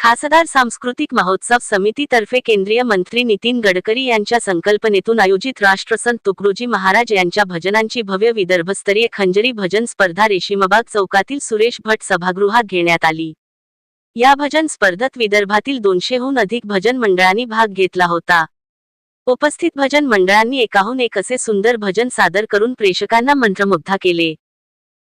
खासदार सांस्कृतिक महोत्सव समितीतर्फे केंद्रीय मंत्री नितीन गडकरी यांच्या संकल्पनेतून आयोजित राष्ट्रसंत तुकडोजी महाराज यांच्या भजनांची भव्य विदर्भस्तरीय खंजरी भजन स्पर्धा रेशीमबाग चौकातील सुरेश भट सभागृहात घेण्यात आली. या भजन स्पर्धेत विदर्भातील दोनशेहून अधिक भजन मंडळांनी भाग घेतला होता. उपस्थित भजन मंडळांनी एकाहून एक असे सुंदर भजन सादर करून प्रेक्षकांना मंत्रमुग्ध केले.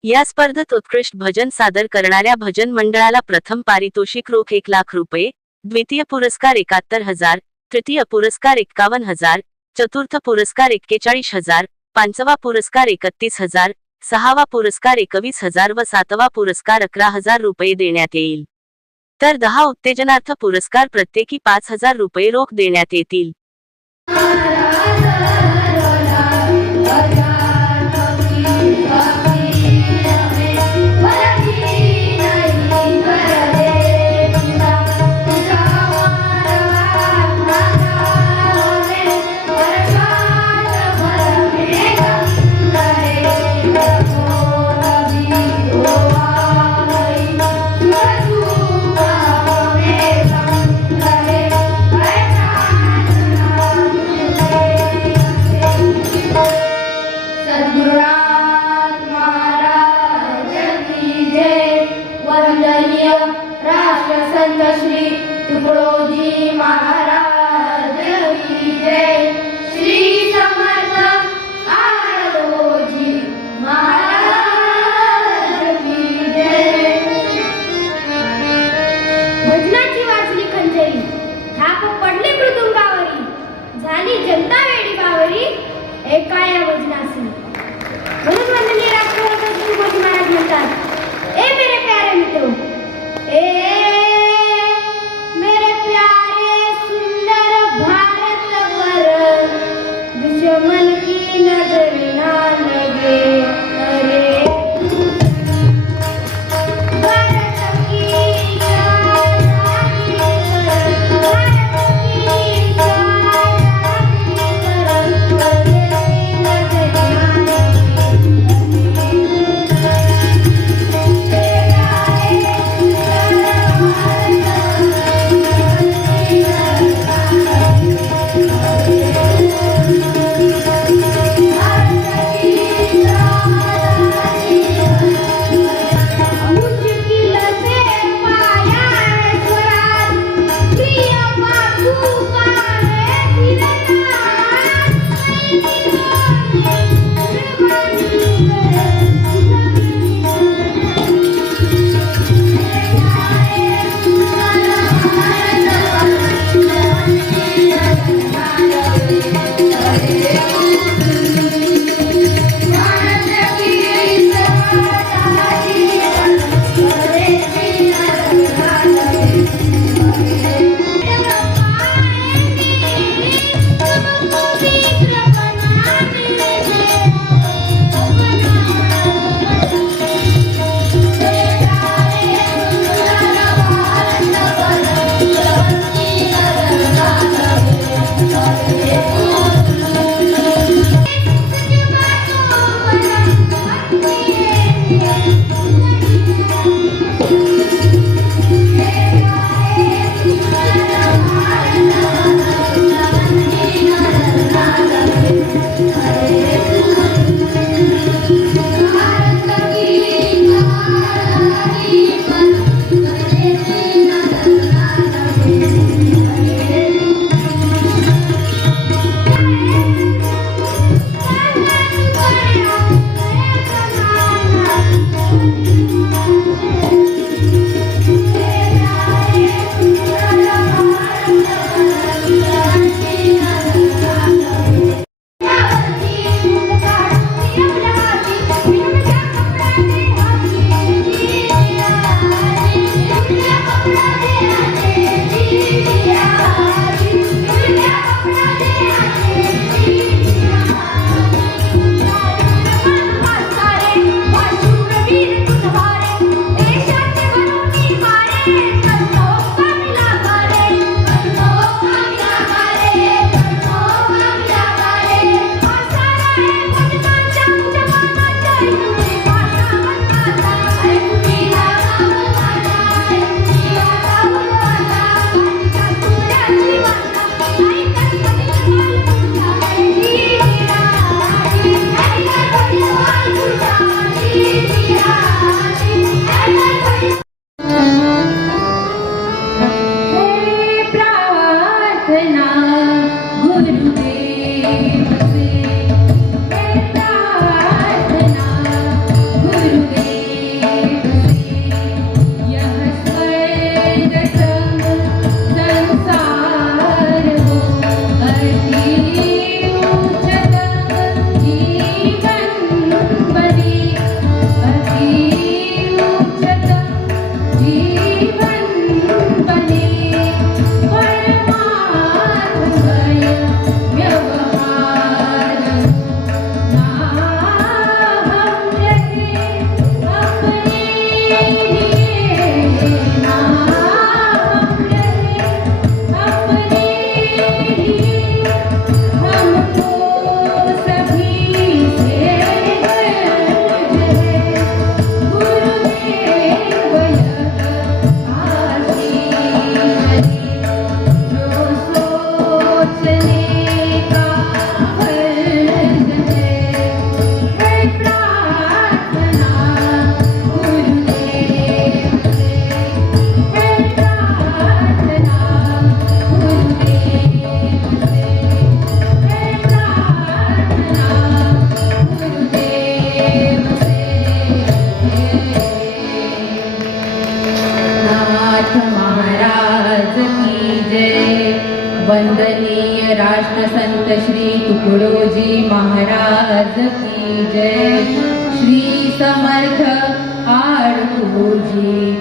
या स्पर्धेत उत्कृष्ट भजन सादर करणाऱ्या भजन मंडळाला प्रथम पारितोषिक रोख एक लाख रुपये द्वितीय पुरस्कार एकाहत्तर हजार तृतीय पुरस्कार एक्कावन्न हजार चतुर्थ पुरस्कार एक्केचाळीस हजार पाचवा पुरस्कार एकतीस हजार सहावा पुरस्कार एकवीस हजार व सातवा पुरस्कार अकरा हजार रुपये देण्यात येईल. तर दहा उत्तेजनार्थ पुरस्कार प्रत्येकी पाच हजार रुपये रोख देण्यात येतील. झाली जनता वेडी बावरी एका या वजनासी म्हणून वंदनीय राष्ट्रपती महाराज म्हणतात ए मेरे प्यारे मित्रो ए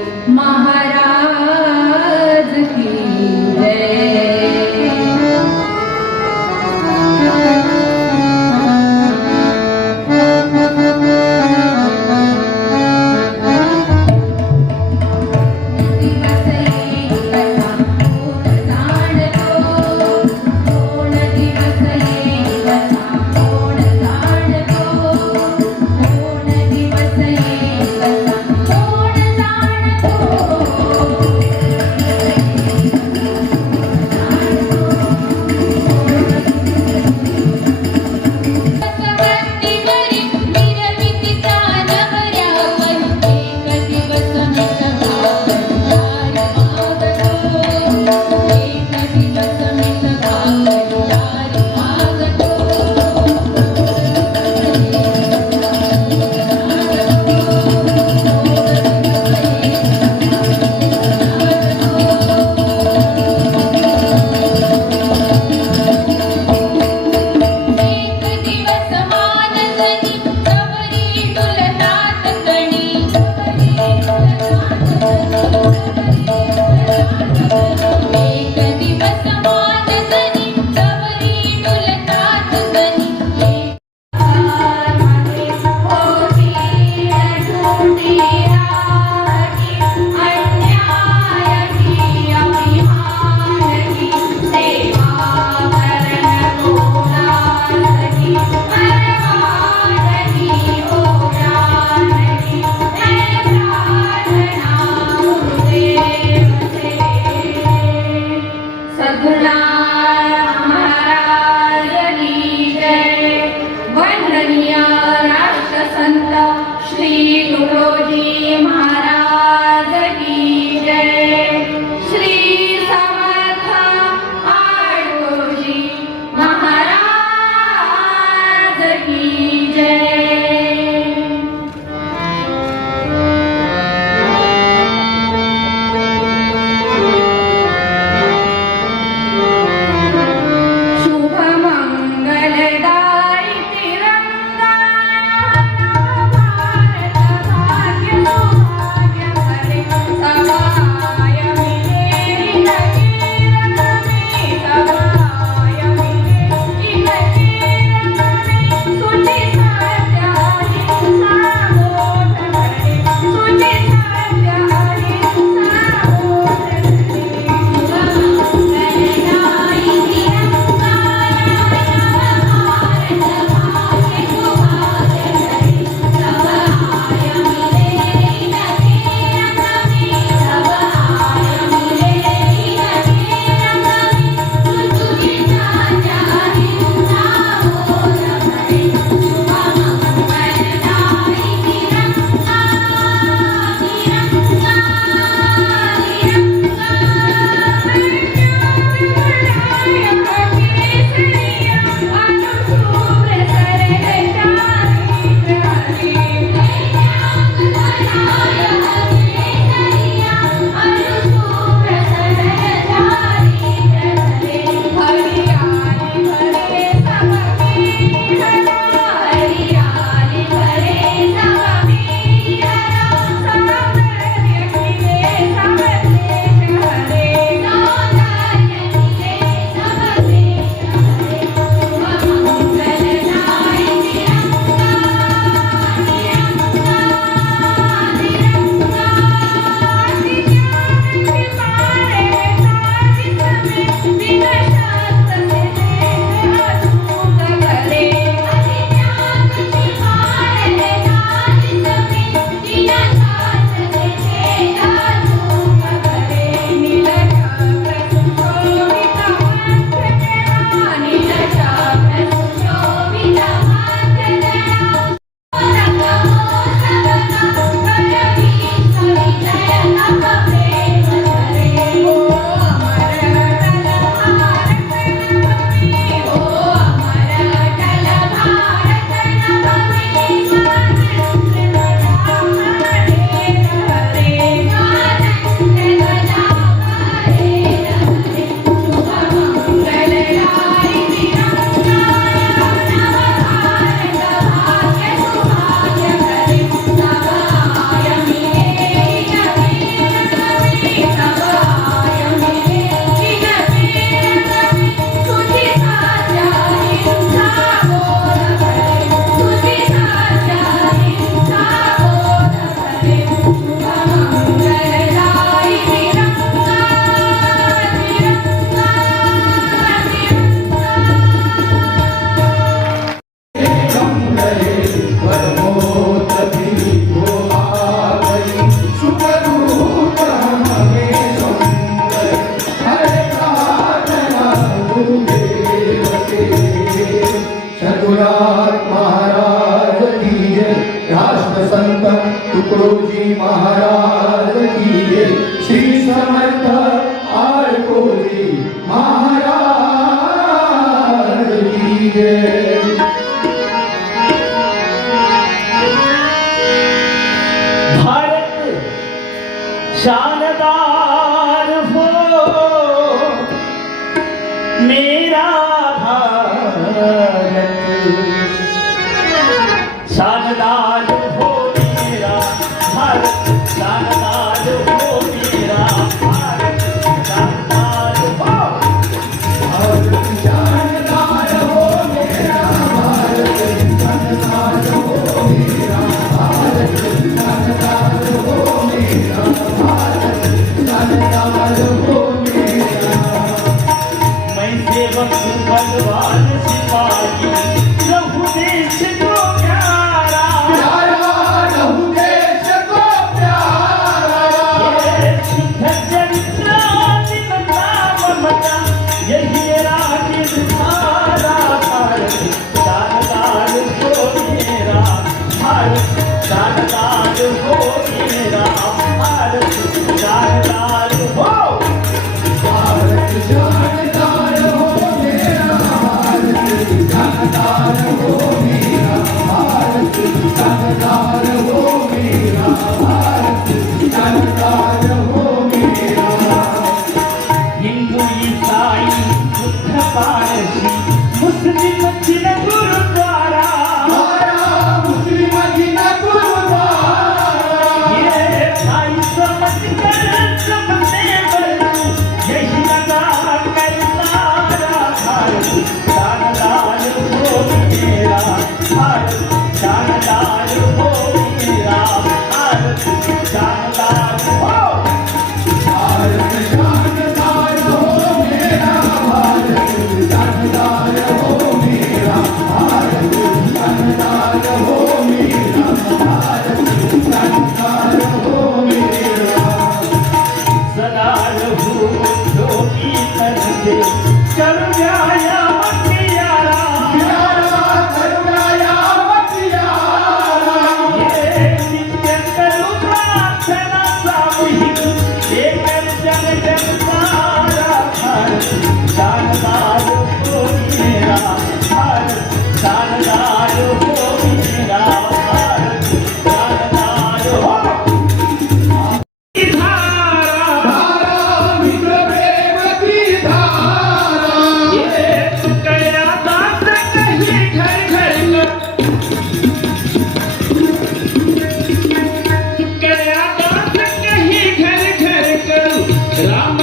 Mm-hmm. तुकडोजी महाराज की श्री समर्थ आळकोजी महाराज की शानदार हो. मेरा शानदार Yeah.